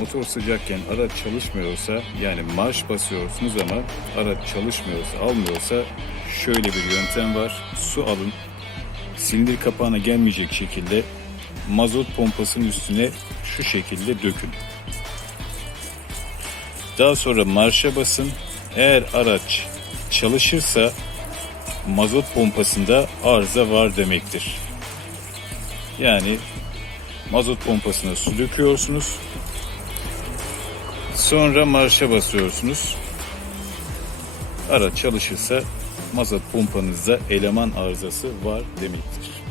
Motor sıcakken araç çalışmıyorsa yani marş basıyorsunuz ama araç çalışmıyorsa almıyorsa şöyle bir yöntem var. Su alın. Silindir kapağına gelmeyecek şekilde mazot pompasının üstüne şu şekilde dökün. Daha sonra marşa basın. Eğer araç çalışırsa mazot pompasında arıza var demektir. Yani mazot pompasına su döküyorsunuz. Sonra marşa basıyorsunuz. Araç çalışırsa mazot pompanızda eleman arızası var demektir.